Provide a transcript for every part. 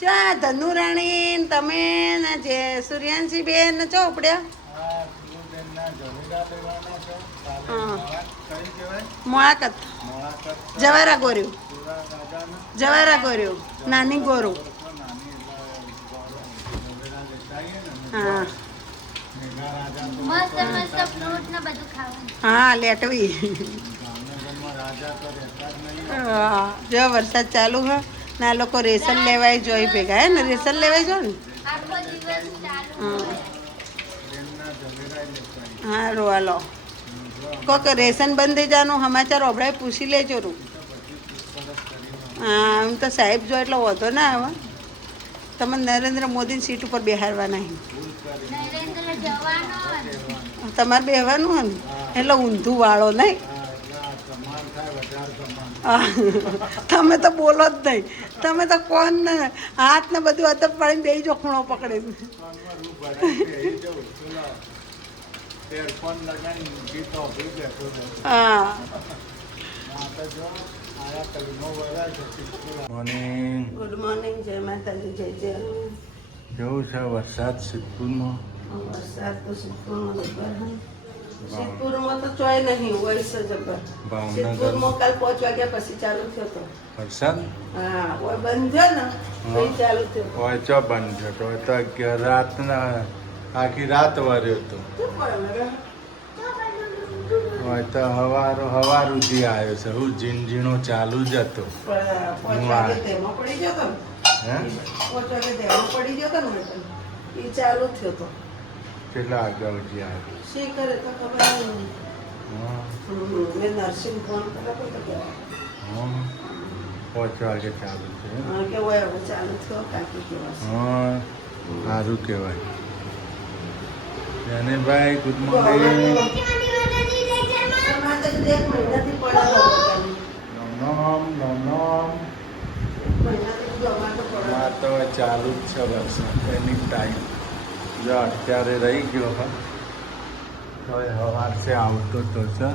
ચા ધનુરાણી તમે ને જે સૂર્યાંશી બેન ને ચો ઉપડ્યા મોળાકત જવારા ગોર્યું નાની ગોરું હા હા લેટવી જો વરસાદ ચાલુ હે ના લોકો રેશન લેવાય જોઈ ભેગા હે ને રેશન લેવાય જો ને હા રોવાલો કોક રેશન બંધ થઈ જવાનું સમાચાર ઓબળાય પૂછી લેજો રૂ હા એમ તો સાહેબ જો એટલે વધો ના આવે તમે નરેન્દ્ર મોદીની સીટ ઉપર બેહારવા નહીં તમારે બેહવાનું હોય ને એટલે ઊંધું વાળો નહીં તમે તો બોલો જ નહીં તમે તો કોણ ને હાથ ને બધું અતપ પાડીને બે જો ખૂણો પકડીને હા ગુડ મોર્નિંગ જય માતાજી જય જય કેવું છે વરસાદ સિદ્ધપુરમાં વરસાદ તો સિદ્ધપુરમાં તો ચોય નહીં હોય છે જબર સિદ્ધપુરમાં કાલ 5 વાગ્યા પછી ચાલુ થયો તો વરસાદ હા ઓય બંધ થયો ને પછી ચાલુ થયો હોય ચો બંધ થયો તો રાતના આખી રાત વર્યો હતો હોય તો હવાર સુધી આવ્યો છે હું ઝીણઝીણો ચાલુ જ હતો પડી ગયો તો પડી ગયો તો ને એ ચાલુ થયો તો કેટલા આગળ સુધી આવ્યો શી કરે તો ખબર મેં નર્સિંગ ફોન કર્યો તો કહેવાય 5 વાગે ચાલુ છે કે હોય હવે ચાલુ થયો કાકી કહેવાય હા સારું કહેવાય અને ભાઈ ગુડ મોર્નિંગ તો ચાલુ જ છે વરસાદ એની ટાઈમ જો અત્યારે રહી ગયો હા તો સવાર છે આવતો તો છે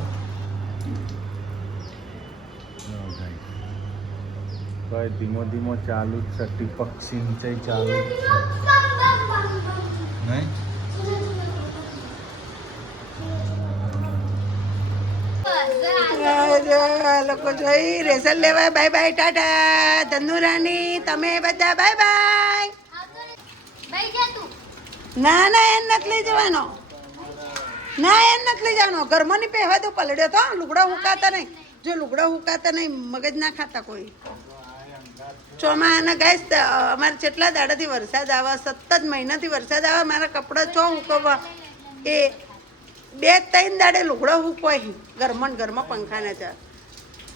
ભાઈ ધીમો ધીમો ચાલુ જ છે ટીપક સિંચાઈ ચાલુ જ છે નહીં લોકો જોઈ રેશન લેવા બાય બાય ટાટા ધનુરાણી તમે બધા બાય બાય ના ના એમ નથી લઈ જવાનો ના એમ નથી લઈ જવાનો ઘરમાં ની પહેવા દો પલડ્યો તો લુગડા હુકાતા નહીં જો લુગડા હુકાતા નહીં મગજ ના ખાતા કોઈ ચોમાના ગાઈસ અમારે કેટલા દાડાથી વરસાદ આવે સતત મહિનાથી વરસાદ આવે મારા કપડાં ચો હુકવવા એ 2-3 દાડે લુગડો હુકવાય ઘરમાં ઘરમાં પંખાના છે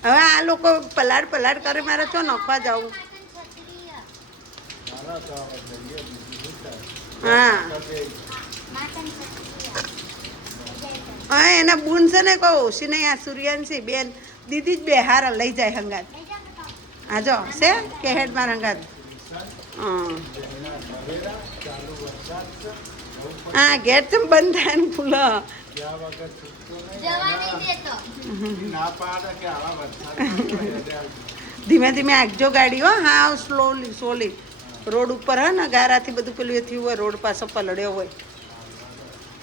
હવે આ લોકો પલાડ કરે મારે ચો નખવા જવું હા હા એના બૂન છે ને કહો ઓછી નહીં આ સૂર્યાંશી બેન દીદી જ બે હારા લઈ જાય હંગાત હા જો છે કે હેડ માર હંગાત હા ગેટ તો બંધ થાય ને ખુલ્લો ધીમે ધીમે આગજો ગાડી હો હા સ્લોલી રોડ ઉપર હે ને ગારાથી બધું પેલું થયું હોય રોડ પાછો પલળ્યો હોય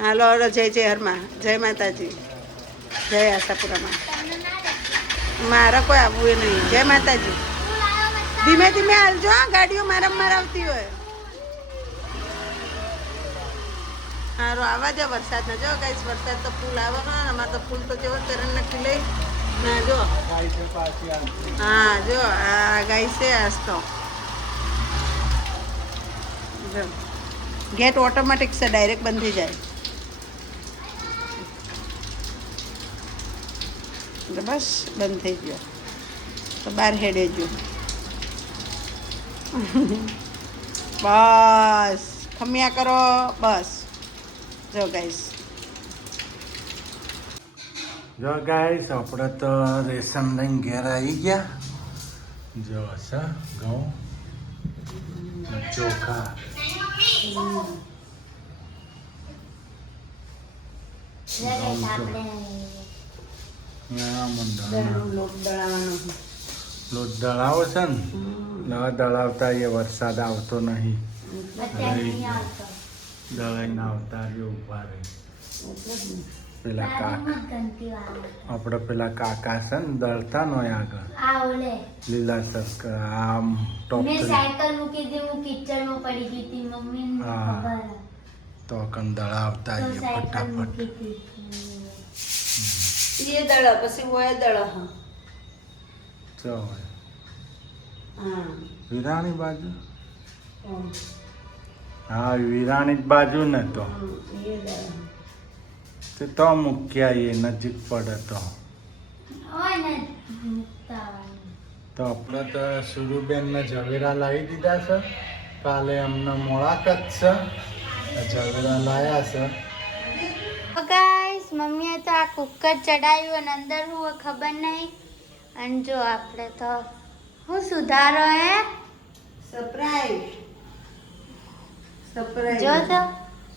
હાલો જય જય હરમાં જય માતાજી જય આશાપુરામાં મારે કોઈ આવવું એ નહીં જય માતાજી ધીમે ધીમે હાલજો હા ગાડીઓ મારા આવતી હોય હારો આવા જ વરસાદ ના જો કઈ વરસાદ તો ફૂલ આવે ને અમારે તો ફૂલ તો જેવો તરણ નાખી લઈ ના જો હા જો આ ગાય છે આજ તો ગેટ ઓટોમેટિક છે ડાયરેક્ટ બંધ થઈ જાય બસ બંધ થઈ ગયો તો બહાર હેડે ગયો બસ ખમ્યા કરો બસ જો ગાઈસ આપણે તો રેશન લઈને ઘેર આવી ગયા જો હશે ઘઉં ચોખા લોટ દળાવો છે ને નવા દળાવતા એ વરસાદ આવતો નહીં અત્યારે નહીં આવતો. દળાઈને આવતા રહ્યો ઉભા રહે પેલા દાદીમાં જ ગંતી વાળો. આપણે પેલા કાકા છે ને દળતા નો આગળ આ ઓલે લીલા સર આમ ટોપ મેં સાયકલ મૂકી હતી, હું કિચડમાં પડી ગઈ હતી. મમ્મીને હા. ખબર તો કન દળાવતા તો આવીએ સાયકલ ફટાફટ મૂકી હતી. એ દળ પછી હોય દળ હા ચો હા વિરાણી બાજુ હા વિરાણી જ બાજુ ને તો એ દળ તે તો મૂક્યા એ નજીક પડે તો હોય ને મૂકતા આવવાનું. તો આપણે તો સુરુબેનને ઝવેરા લાવી દીધા છે કાલે અમને મોળાકત છે ઝવેરા લાયા છે તો ગાઈસ મમ્મીએ તો આ કુકર ચડાવ્યું અને અંદર હું ખબર નહીં. અને જો આપણે તો હું સુધારો હે સરપ્રાઈઝ સરપ્રાઈઝ જો તો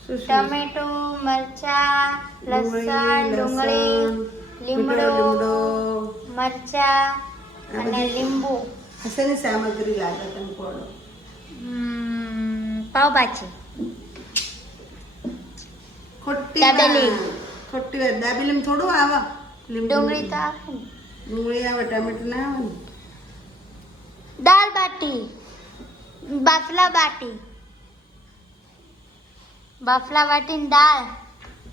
શું ટમેટો, મરચા, લસણ, ડુંગળી, લીમડો, મરચા અને લીંબુ. હસેની સામગ્રી લાગે તમે કોડો પાવભાજી. ખોટી દાબેલી. ખોટી વાત દાબેલી થોડું આવે લીંબુ ડુંગળી તો આવે ને. ડુંગળી આવે ટમેટું ના આવે ને દાળ બાટી, બાફલા બાટી, બાફલા બાટીની દાળ.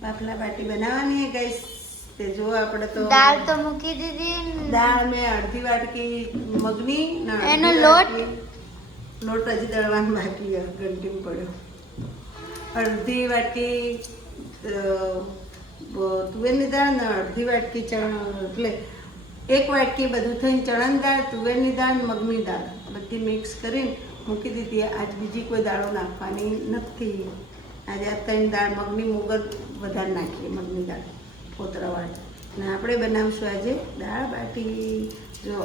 બાફલા બાટી બનાવવાની ગઈસ તે જો આપણે તો દાળ તો મૂકી દીધી ને. દાળ મેં અડધી વાટકી મગની ને અડધી એનો લોટ? વાટકી- લોટ હજી દળવાનું બાકી ઘંટીમાં પડ્યો અડધી વાટકી તુવેરની દાળ ને અડધી વાટકી ચણા એટલે એક વાટકી બધું થઈને ચણાની દાળ તુવેરની દાળ ને મગની દાળ બધી મિક્સ કરીને મૂકી દીધી. આજ બીજી કોઈ દાળો નાખવાની નથી. આજે આ ત્રણ દાળ મગની મુગર વધારે નાખીએ મગની દાળ ફોતરાવાળી ને આપણે બનાવશું આજે દાળ બાટી. જો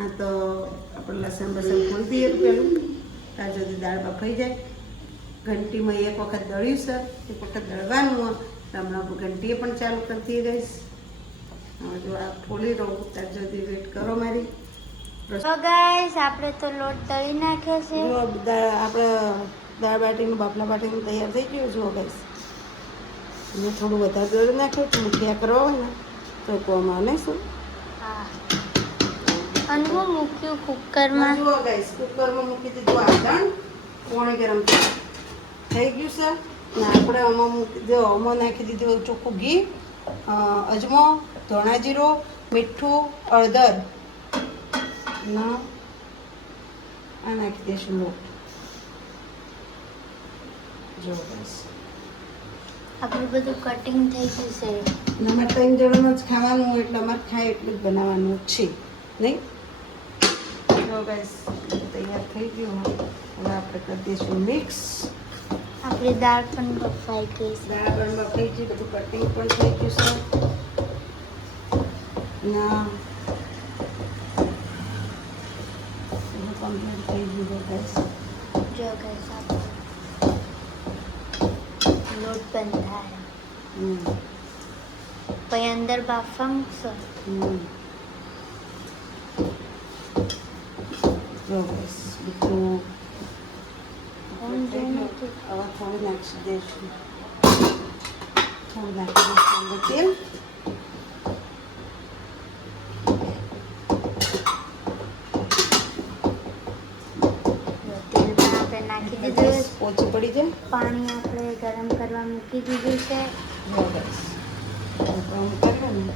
આ તો આપણે લસણ બસણ ખોલી દઈએ પેલું ત્યાં સુધી દાળ બફાઈ જાય. ઘંટીમાં એક વખત દળ્યું છે એક વખત દળવાનું હોય તો હમણાં ઘંટીએ પણ ચાલુ કરતી રહીશ. હવે જો આ ફોલી રહું ત્યાં સુધી વેટ કરો મારી. તો ગાઈસ આપણે તો લોટ દળી નાખ્યો છે. જો આપણે દાળ બાટીનું બાફલા બાટીનું તૈયાર થઈ ગયું જુઓ ગાઈસ. મેં થોડું વધારે દળી નાખ્યું તો મુઠિયા કરવા હોય ને તો કોમાં ને શું હા. અને હું મૂક્યું કુકરમાં. જુઓ ગાઈસ કુકરમાં મૂકી દીધું આદણ પોણી ગરમ થઈ ગયું છે ને આપણે આમાં જો આમાં નાખી દીધું ચોખ્ખું ઘી, અજમો, ધોણા જીરો, મીઠું, હળદર ને આ નાખી દઈશું લોટ. જો ગાઈસ આપણું બધું કટિંગ થઈ ગયું છે. અમારે ત્રણ જણાનું જ ખાવાનું હોય એટલે અમારે ખાય એટલું જ બનાવવાનું છે નહીં. જો ગાઈસ તૈયાર થઈ ગયું હવે આપણે કરી દઈશું મિક્સ. આપણી દાળ પણ બફાઈ ગઈ છે. દાળ પણ બફાઈ ગઈ બધું કટિંગ પણ થઈ ગયું છે ના કમ્પ્લીટ થઈ ગયું છે ગાઈસ. જો ગાઈસ આપણો લોટ બંધ થાય પછી અંદર બાફવા મૂકશો. જો ગાઈસ બીજું હવે થોડું નાખી દઈશું થોડું નાખી દઈશું અંદર તેલ. તેલ પણ આપણે નાખી દીધું. ઓછી પડી જાય. પાણી આપણે ગરમ કરવા મૂકી દીધું છે. જો ગાઈસ કામ કર્યું ને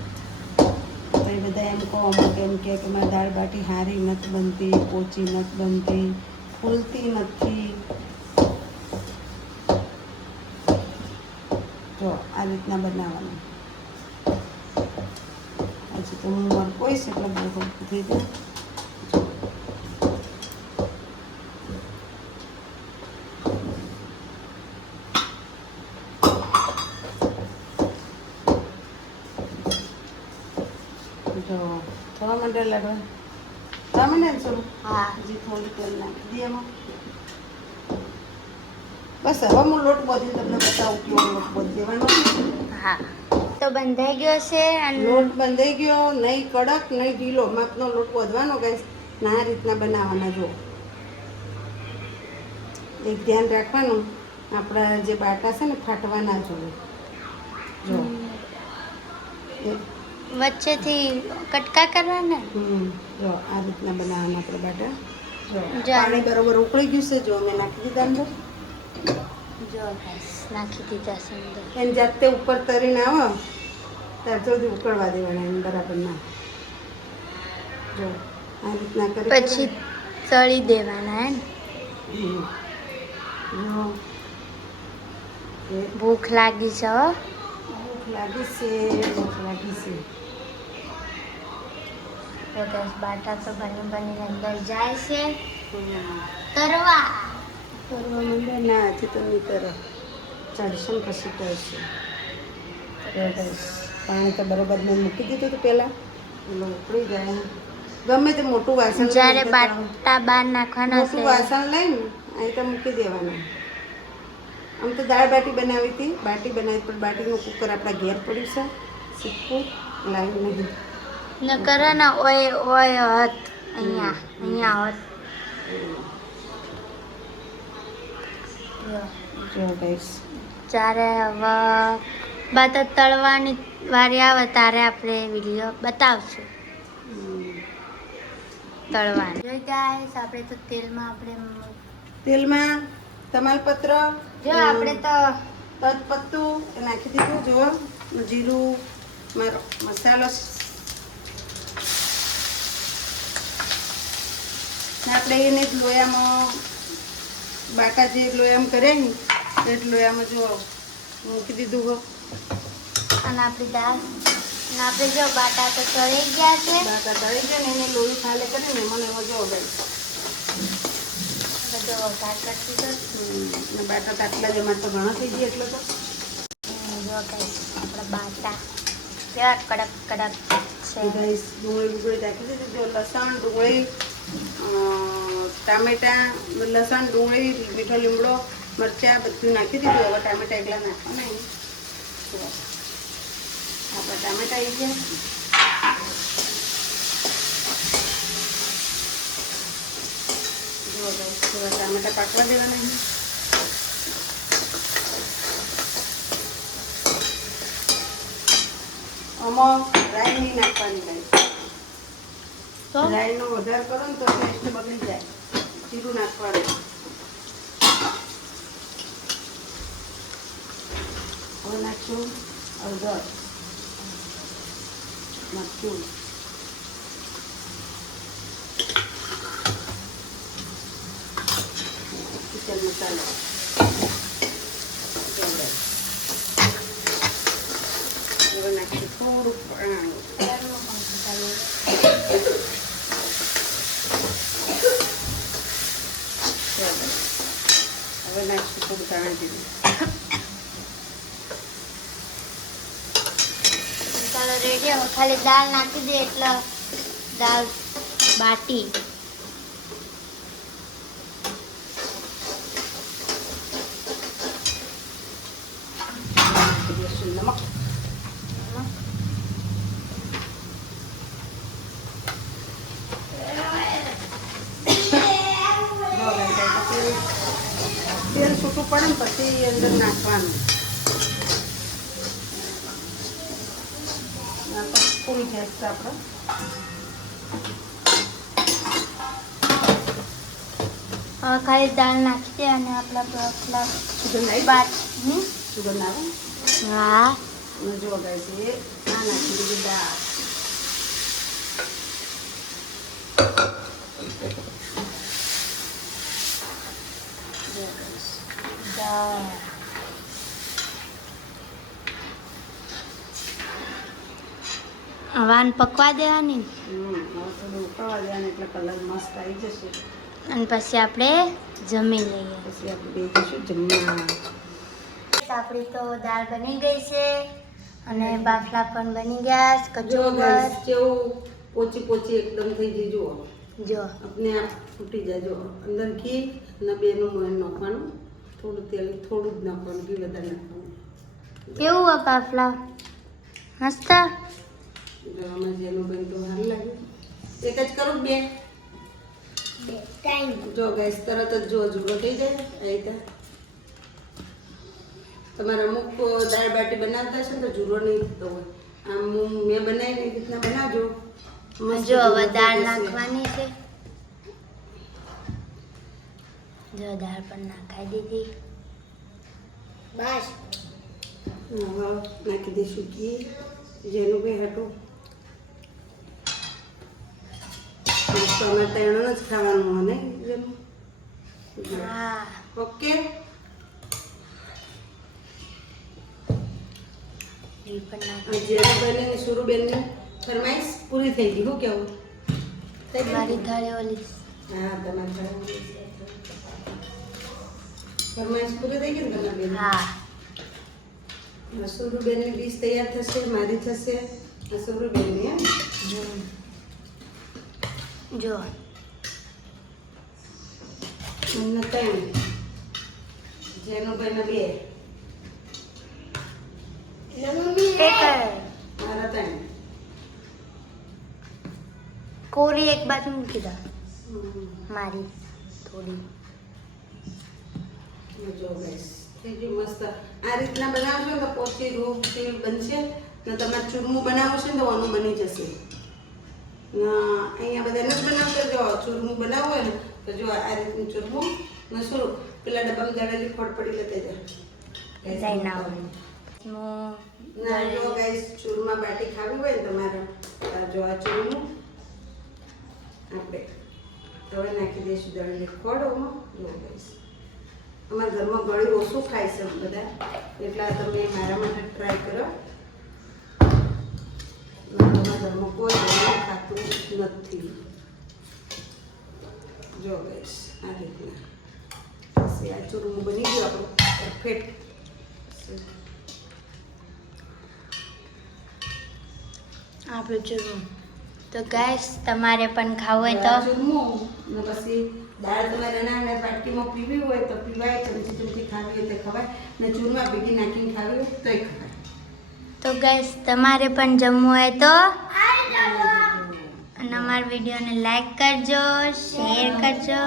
તો એ બધા એમ કહો અમુક એમ કે મારી દાળ બાટી સારી નથી બનતી, પોચી નથી બનતી, ફૂલતી નથી. જો આ રીતના બનાવવાનું. હજી તો હું મારું કોઈશ એટલે બહુ હલકું થઈ જાય. જો થોડા માટે લાગવા તમે ને શું હા. હજી થોડું તેલ નાખી દઈએ એમાં. બસ હવે હું લોટ બોધી તમને બતાવું કેવો લોટ બોધી દેવાનો. હા તો બંધાઈ ગયો છે. અને લોટ બંધાઈ ગયો નહીં કડક નહીં ઢીલો માપનો લોટ બોધવાનો ગાઈસ. ને આ રીતના બનાવવાના જો. એક ધ્યાન રાખવાનું, આપણા જે બાટા છે ને ફાટવા ના જોઈએ. જો વચ્ચેથી કટકા કરવાના. જો આ રીતના બનાવવાના આપણે બાટા. જો જો. પાણી બરોબર ઉકળી ગયું છે. જો મેં નાખી દીધા અંદર. જો guys, નાખી દીધા છે અંદર. એને જાતે ઉપર તરીને આવો ત્યાર સુધી ઉકળવા દેવાના એને બરાબર ના. જો આ રીતના કરી પછી તળી દેવાના હે ને. જો ભૂખ લાગી છે હો. ભૂખ લાગી છે, ભૂખ લાગી છે. તો guys, બાટા તો બની અંદર જાય છે તરવા. કરવા માંડે ના હજી તો નહીં તરફ ચડશે ને પછી તરશે. પાણી તો બરોબર મેં મૂકી દીધું હતું પહેલાં, એટલે ઉકળી જાય. ગમે તે મોટું વાસણ જ્યારે બાટા બહાર નાખવાના મોટું છે વાસણ લઈને અહીં તો મૂકી દેવાના. આમ તો દાળ બાટી બનાવી હતી, પણ બાટીનું કુકર આપણા ઘેર પડ્યું છે સીધું લાવી નહીં. ને કરે ને ઓય હત અહીંયા હત. જો ગાઈસ જ્યારે હવે બાત તળવાની વારી આવે ત્યારે આપણે વિડીયો બતાવશું તળવાની. જો ગાઈસ, આપણે તો તેલમાં તમાલપત્ર જો આપણે તો તજપત્તું એ નાખી દીધું. જો જીરું, મસાલો આપણે એને જ લોયામાં બાટા જે લોયામાં કરે ને એ જ લોયામાં જો મૂકી દીધું હો. અને આપણી દાળ અને આપણે જો બાટા તો તળી ગયા છે. બાટા તળી જાય ને એને લોહી ખાલે કરે ને મને એવો જો ભાઈ બધો વઘાર કરતી તો ને બાટા તો આટલા જ અમારે તો ઘણા થઈ ગયા એટલે તો. જો ગાઈસ, આપણા બાટા કેવા કડક કડક છે. ગાઈસ ડુંગળી નાખી દીધી. જો લસણ, ડુંગળી, ટામેટા, લસણ, ડુંગળી, મીઠો લીમડો, મરચાં બધું નાખી દીધું. હવે ટામેટા એકલા નાખવાના નહીં. આપણા ટામેટા આવી ગયા. જો થોડા ટામેટા પાકવા દેવાના નહીં. આમાં રાઈ નહીં નાખવાની ગાઈસ. તો રાઈનો વઘાર કરો ને તો ટેસ્ટ બગડી જાય. જીરું નાખવાનું. હવે નાખશું હળદર, મરચું, કિચન મસાલો, હવે નાખશું થોડુંક પાણી. હવે નાખશું થોડું પાણી દીધું. ચાલો રેડી. હવે ખાલી દાળ નાખી દે એટલે દાળ બાટી. નાખી દઈશું નમક. તેલ છૂટું પડે ને પછી અંદર નાખવાનું. પૂરી ગેસ છે આપણે. હવે ખાલી દાળ નાખી દે અને આપણા પેલા સુગંધ આવી? બાટ સુગંધ આવે? હા. અને જો ગાઈસ એ આ નાખી દીધી દાળ. દાળ વાન પકવા દેવાની હવે થોડું ઉકળવા દેવાનું એટલે કલર મસ્ત આવી જશે. અને પછી આપણે જમી લઈએ. પછી આપણે બેસીશું જમવા. આપણી તો દાળ બની ગઈ છે અને બાફલા પણ બની ગયા છે. જો કચુંબર ગાઈસ કેવું પોચી પોચી એકદમ થઈ ગઈ. જુઓ જો આપણે આ ફૂટી જાય. જો અંદર ઘી અને બેનું મોણ નાખવાનું, થોડું તેલ થોડું જ નાખવાનું, ઘી વધારે નાખવાનું. કેવું આ બાફલા મસ્ત. જો આમાં જેનું બનતું સારું લાગે. એક જ કરું બે જો ગાઈસ તરત જ જો જુગડો થઈ જાય આ રીતે તમારે અમુક દાળ બાટી બનાવતા છે ને તો જુરો નહીં થતો હોય આમ મેં બનાવી એ રીતના બનાવજો મસ્ત જો હવે જુરો દાળ થઈ જશે. નાખવાની છે. જો દાળ પણ નાખાઈ દીધી. બસ હવે નાખી દઈશું ઘી જેનું કંઈ હતું તમારે તૈણું જ ખાવાનું હોય ને જેનું હા ઓકે એ પણ નાખી. અને જેરુબેન અને સુરુબેનની ફરમાઈશ પૂરી થઈ ગઈ હું કેવું થઈ ગઈ? મારી થાળી ઓલી હા તમારી ફરમાઈશ પૂરી થઈ ગઈ ને તમારી બેન હા સુરુબેનની ડીશ તૈયાર થશે મારી થશે સુરુબેનની એમ જો એમને ત્રણ જેનું ભાઈને બે મારા ત્રણ કોરી એક બાજુ મૂકી દો મારી થોડી. જો ગાઈસ થઈ ગયું મસ્ત આ રીતના બનાવશો ને તો પોચી રૂપ તેલ બનશે ને તમારે ચૂરમું બનાવવું છે ને તો ઓનું બની જશે ના અહીંયા બધાને જ બનાવતા જો ચૂરમું બનાવવું હોય ને તો જો આ રીતનું ચૂરમું ને શું પેલા ડબ્બામાં દળેલી ફોડપડી લેતા જા લઈને આવો. ના જો ગાઈસ ચૂરમા બાટી ખાવી હોય ને તમારે આ જો આ ચૂરમું આપણે હવે નાખી દઈશું દળેલી ખોડોમાં જો ગાઈસ અમારા ઘરમાં ગળ્યું ઓછું ખાય છે બધા એટલા તમે મારા માટે ટ્રાય કરો અમારા ઘરમાં કોઈ ગળ્યું ખાતું નથી જો ગાઈસ આ રીતના પછી આ ચૂરમું બની ગયું આપણું પરફેક્ટ આપણું ચૂરમું. તો ગેસ તમારે પણ ખાવું હોય તો ચૂરમું ને પછી દાળ તમારે નાના વાટકીમાં પીવી હોય તો પીવાય ચમચી ખાવી હોય તો ખવાય ને ચૂરમા ભેગી નાખીને ખાવી હોય તોય ખવાય તો ગેસ તમારે પણ જમવું હોય તો અને અમારા વિડીયોને લાઈક કરજો, શેર કરજો,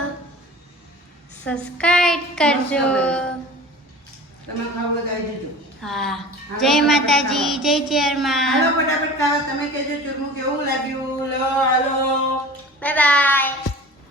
સબસ્ક્રાઇબ કરજો. તમે ખાવું હોય તો આવી જજો હા જય માતાજી, જય ચેરમાં. હાલો ફટાફટ ખાવા તમે કહેજો ચૂરમું કેવું લાગ્યું લો હાલો બાય બાય.